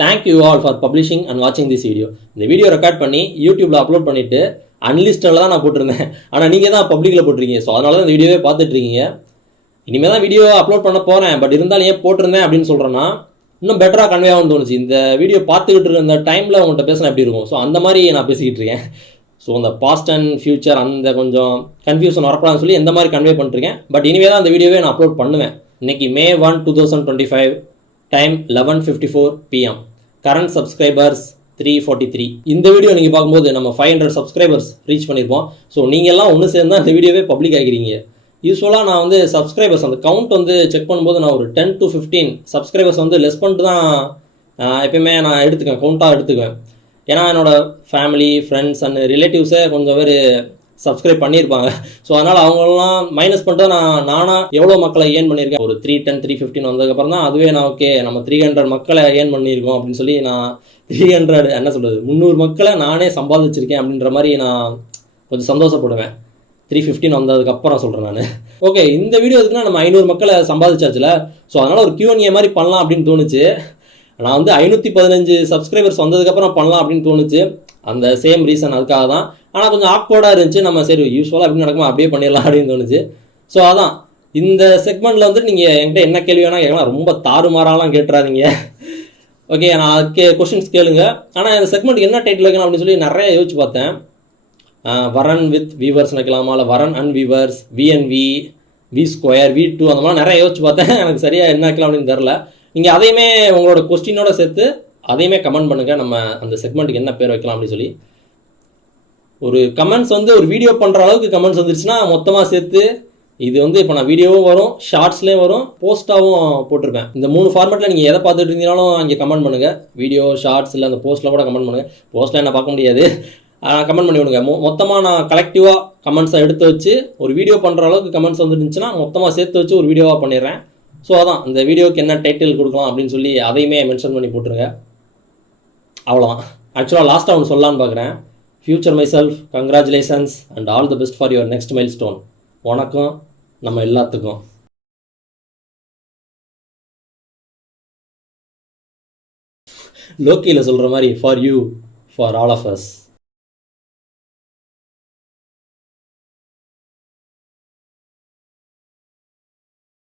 Thank you all for publishing and வாட்சிங் this video. இந்த video record பண்ணி யூடியூப்பில் அப்லோட் பண்ணிவிட்டு அன்லிஸ்டில் தான் நான் போட்டிருந்தேன். ஆனால் நீங்கள் தான் பப்ளிக்கில் போட்டிருக்கீங்க. ஸோ அதனால தான் இந்த வீடியோவே பார்த்துட்ருக்கீங்க. இனிமேல் தான் வீடியோ அப்லோட் பண்ண போகிறேன். பட் இருந்தாலும் ஏன் போட்டிருந்தேன் அப்படின்னு சொல்கிறேன்னா, இன்னும் பெட்டராக கன்வே ஆகும்னு தோணுச்சு. இந்த வீடியோ பார்த்துக்கிட்டு இருக்க அந்த டைமில் உங்கள்கிட்ட பேசினா எப்படி இருக்கும். ஸோ அந்த மாதிரி நான் பேசிக்கிட்டு இருக்கேன். ஸோ அந்த பாஸ்ட் அண்ட் ஃபியூச்சர் அந்த கொஞ்சம் கன்ஃபியூஷன் வரக்கூடாதுன்னு சொல்லி எந்த மாதிரி கன்வே பண்ணிருக்கேன். பட் இனிமேல் தான் அந்த வீடியோவே நான் அப்லோட் பண்ணுவேன். இன்றைக்கி May 1, 2025, time 11:54 PM. Current subscribers 343. இந்த வீடியோ நீங்கள் பார்க்கும்போது நம்ம 500 சப்ஸ்கிரைபர்ஸ் ரீச் பண்ணியிருப்போம். ஸோ நீங்கள் எல்லாம் ஒன்று சேர்ந்து தான் இந்த வீடியோவே பப்ளிக் ஆகிக்கிறீங்க. யூஸ்வலாக நான் வந்து சப்ஸ்கிரைபர்ஸ் அந்த கவுண்ட் வந்து செக் பண்ணும்போது நான் ஒரு 10 to 15 சப்ஸ்கிரைபர்ஸ் வந்து லெஸ் பண்ணிட்டு தான் எப்பயுமே நான் எடுத்துக்குவேன், கவுண்ட்டாக எடுத்துக்குவேன். ஏன்னா என்னோடய ஃபேமிலி, ஃப்ரெண்ட்ஸ் அண்ட் ரிலேட்டிவ்ஸை கொஞ்சம் பேர் சப்ஸ்கிரைப் பண்ணியிருப்பாங்க. ஸோ அதனால் அவங்களெலாம் மைனஸ் பண்ணிட்டு நானாக எவ்வளோ மக்களை ஏர்ன் பண்ணியிருக்கேன். ஒரு 310, 315 வந்ததுக்கப்புறம் தான் அதுவே நான் ஓகே நம்ம 300 மக்களை ஏர்ன் பண்ணியிருக்கோம் அப்படின்னு சொல்லி நான் 300 என்ன சொல்கிறது 300 மக்களை நானே சம்பாதிச்சிருக்கேன் அப்படின்ற மாதிரி நான் கொஞ்சம் சந்தோஷப்படுவேன். 315 வந்ததுக்கப்புறம் சொல்கிறேன் நான். ஓகே, இந்த வீடியோ எதுக்குன்னா நம்ம 500 மக்களை சம்பாதிச்சாச்சுல. ஸோ அதனால் ஒரு Q&A மாதிரி பண்ணலாம் அப்படின்னு தோணுச்சு. நான் வந்து 515 சப்ஸ்கிரைபர்ஸ் வந்ததுக்கப்புறம் பண்ணலாம் அப்படின்னு தோணுச்சு. அந்த சேம் ரீசன் அதுக்காக தான். ஆனால் கொஞ்சம் ஆக்வர்டாக இருந்துச்சு. நம்ம சரி யூஸ்வலாக எப்படி நடக்குமோ அப்படியே பண்ணிடலாம் அப்படின்னு தோணுச்சு. ஸோ அதான் இந்த செக்மெண்ட்டில் வந்து நீங்கள் என்கிட்ட என்ன கேள்வி வேணால் கேட்கலாம். ரொம்ப தாறுமாறாலாம் கேட்டுறாதீங்க. ஓகே, நான் கொஷின்ஸ் கேளுங்க. ஆனால் இந்த செக்மெண்ட்டுக்கு என்ன டைட்டில் வைக்கணும் அப்படின்னு சொல்லி நிறைய யோசிச்சு பார்த்தேன். வரன் வித் வீவர்ஸ் வைக்கலாமா, இல்லை வரன் and viewers, VNV, V2, V2 அந்த மாதிரி நிறைய யோசிச்சு பார்த்தேன். எனக்கு சரியாக என்ன வைக்கலாம் அப்படின்னு தெரில. நீங்கள் அதையுமே உங்களோட கொஸ்டினோட சேர்த்து அதையுமே கமெண்ட் பண்ணுங்கள். நம்ம அந்த செக்மெண்ட்டுக்கு என்ன பேர் வைக்கலாம் அப்படின்னு சொல்லி. ஒரு கமெண்ட்ஸ் வந்து ஒரு வீடியோ பண்ணுற அளவுக்கு கமெண்ட்ஸ் வந்துருச்சுன்னா மொத்தமாக சேர்த்து இது வந்து இப்போ நான் வீடியோவும் வரும், ஷார்ட்ஸ்லேயும் வரும், போஸ்ட்டாகவும் போட்டிருப்பேன். இந்த 3 ஃபார்மேட்டில் நீங்கள் எதை பார்த்துட்டு இருந்தீங்கனாலும் இங்கே கமெண்ட் பண்ணுங்கள். வீடியோ, ஷார்ட்ஸ் இல்லை அந்த போஸ்ட்டில் கூட கமெண்ட் பண்ணுங்கள். போஸ்ட்டில் என்ன பார்க்க முடியாது, கமெண்ட் பண்ணி விடுங்க. மொத்தமாக நான் கலெக்டிவாக கமெண்ட்ஸை எடுத்து வச்சு ஒரு வீடியோ பண்ணுற அளவுக்கு கமெண்ட்ஸ் வந்துருந்துச்சுன்னா மொத்தமாக சேர்த்து வச்சு ஒரு வீடியோவாக பண்ணிடுறேன். ஸோ அதான் இந்த வீடியோக்கு என்ன டைட்டில் கொடுக்கலாம் அப்படின்னு சொல்லி அதையுமே மென்ஷன் பண்ணி போட்டுருங்க. அவ்வளோதான். ஆக்சுவலாக லாஸ்ட்டாக ஒன்று சொல்லலான்னு பார்க்குறேன். Future myself, congratulations and all the best for your next milestone. வணக்கம் நம்ம எல்லாத்துக்கும். லோக்கியில் சொல்கிற மாதிரி for you, for all of as.